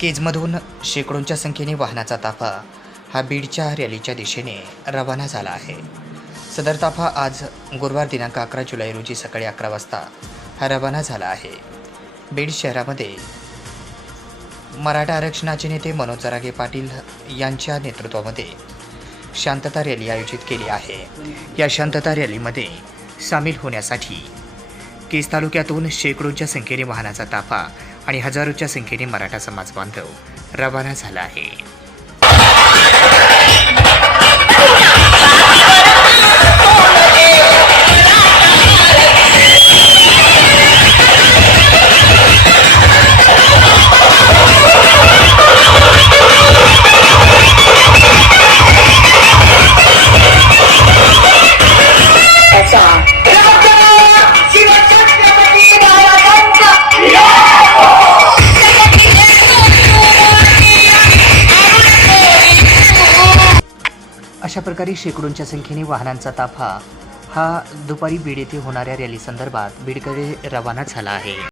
केजमधून शेकडोंच्या संख्येने वाहनाचा ताफा हा बीडच्या रॅलीच्या दिशेने रवाना झाला आहे. सदर ताफा आज गुरुवार दिनांक अकरा जुलै रोजी सकाळी अकरा वाजता हा रवाना झाला आहे. बीड शहरामध्ये मराठा आरक्षणाचे नेते मनोज जरागे पाटील यांच्या नेतृत्वामध्ये शांतता रॅली आयोजित केली आहे. या शांतता रॅलीमध्ये सामील होण्यासाठी केस तालुक्यातून शेकडोंच्या संख्येने वाहनाचा ताफा आणि हजारोच्या संख्येने मराठा समाज बांधव रवाना झाला आहे. अशा प्रकारे शेकडोंच्या संख्येने वाहनांचा ताफा. हा दुपारी बीड येथे होणाऱ्या रॅलीसंदर्भात बीडकडे रवाना झाला आहे.